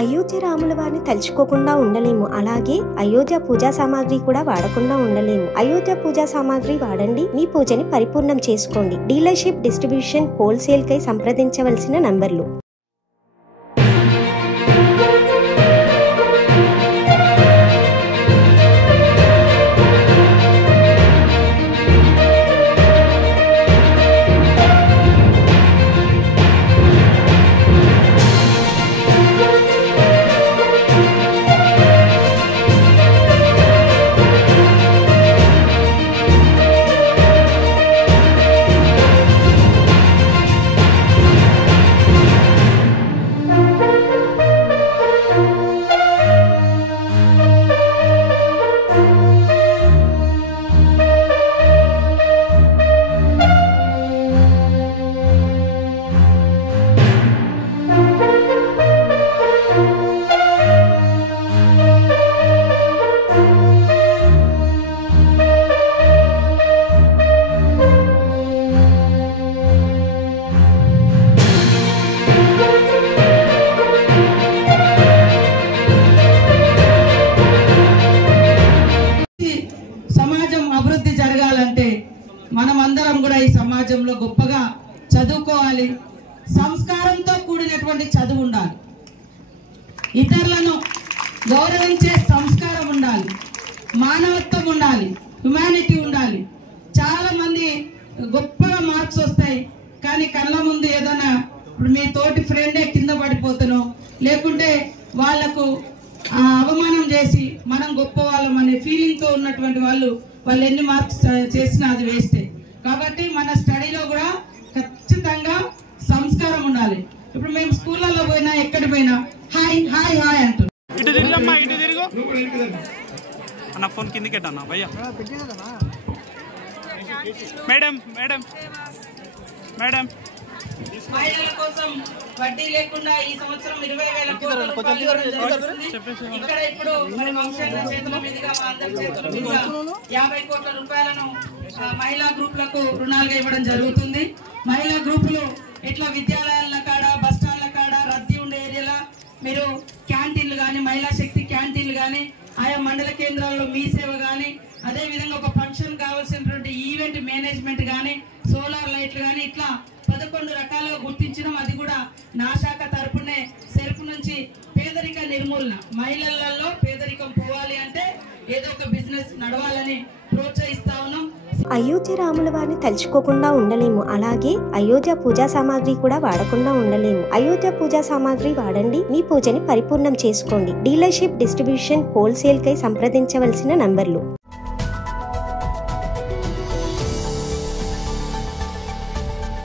అయోధ్య రాముల వారిని తలుచుకోకుండా ఉండలేము. అలాగే అయోధ్య పూజా సామాగ్రి కూడా వాడకుండా ఉండలేము. అయోధ్య పూజా సామాగ్రి వాడండి, మీ పూజని పరిపూర్ణం చేసుకోండి. డీలర్షిప్, డిస్ట్రిబ్యూషన్, హోల్సేల్ కై సంప్రదించవలసిన నంబర్లు. అభివృద్ధి జరగాలంటే మనమందరం కూడా ఈ సమాజంలో గొప్పగా చదువుకోవాలి. సంస్కారంతో కూడినటువంటి చదువు ఉండాలి. ఇతరులను గౌరవించే సంస్కారం ఉండాలి. మానవత్వం ఉండాలి. హ్యుమానిటీ ఉండాలి. చాలా మంది గొప్పగా మార్క్స్ వస్తాయి, కానీ కళ్ళ ముందు ఏదైనా ఇప్పుడు మీ తోటి ఫ్రెండే కింద పడిపోతానో లేకుంటే వాళ్లకు అవమానం చేసి మనం గొప్ప వాళ్ళం అనే ఫీలింగ్తో ఉన్నటువంటి వాళ్ళు ఎన్ని మార్క్స్ చేసినా అది వేస్టే. కాబట్టి మన స్టడీలో కూడా ఖచ్చితంగా సంస్కారం ఉండాలి. ఇప్పుడు మేము స్కూళ్ళలో పోయినా ఎక్కడ పోయినా హాయ్ హాయ్ హాయ్ అంటున్నాం. మేడం మేడం మేడం మహిళల కోసం వడ్డీ లేకుండా ఈ సంవత్సరం 20,000 కోట్ల రూపాయలు ఇవ్వడం జరుగుతుంది. ఇక్కడ ఇప్పుడు మన వంశాల చేతుల మీదుగా మా అందరి చేతుల మీదుగా 50 కోట్ల రూపాయలను మహిళా గ్రూపులకు రుణాలుగా ఇవ్వడం జరుగుతుంది. మహిళా గ్రూపులు ఇట్లా విద్యాలయాల కాడ, బస్ స్టాండ్ల కాడ, రద్దీ ఉండే ఏరియాలో మీరు క్యాంటీన్లు కానీ, మహిళా శక్తి క్యాంటీన్లు కానీ, ఆయా మండల కేంద్రాల్లో మీ సేవ కానీ, అదేవిధంగా ఒక ఫంక్షన్ కావాల్సినటువంటి ఈవెంట్ మేనేజ్మెంట్ కానీ, సోలార్ లైట్లు కానీ, ఇట్లా 11 రకాలుగా గుర్తించడం. అది కూడా నా శాఖ తరపునే సెల్ఫ్ నుంచి పేదరిక నిర్మూలన, మహిళలలో పేదరికం పోవాలి అంటే ఏదో ఒక బిజినెస్ నడవాలని ప్రోత్సహిస్తా ఉన్నాం. అయోధ్య రాముల వారిని తలుచుకోకుండా ఉండలేము. అలాగే అయోధ్య పూజా సామాగ్రి కూడా వాడకుండా ఉండలేము. అయోధ్య పూజా సామాగ్రి వాడండి, మీ పూజని పరిపూర్ణం చేసుకోండి. డీలర్షిప్, డిస్ట్రిబ్యూషన్, హోల్సేల్ కై సంప్రదించవలసిన నంబర్లు.